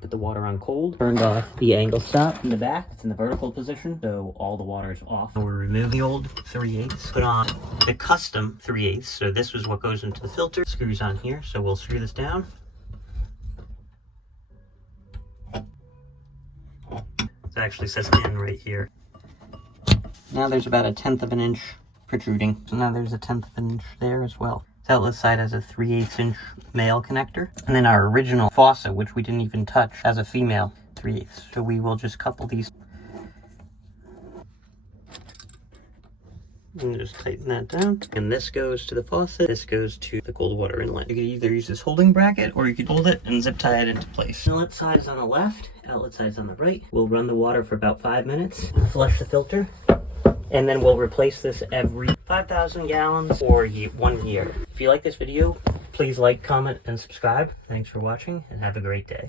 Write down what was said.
put the water on cold. Turned off the angle stop in the back. It's in the vertical position, so all the water is off. We'll remove the old 3/8, put on the custom 3/8. So this was what goes into the filter. Screws on here, so we'll screw this down. It actually says in right here. Now there's about 1/10 of an inch protruding. So now there's 1/10 of an inch there as well. The outlet side has a 3/8 inch male connector. And then our original faucet, which we didn't even touch, has a female 3/8. So we will just couple these. And just tighten that down. And this goes to the faucet. This goes to the cold water inlet. You could either use this holding bracket or you could hold it and zip tie it into place. Inlet side is on the left, outlet side is on the right. We'll run the water for about 5 minutes and flush the filter. And then we'll replace this every 5,000 gallons or 1 year. If you like this video, please like, comment, and subscribe. Thanks for watching and have a great day.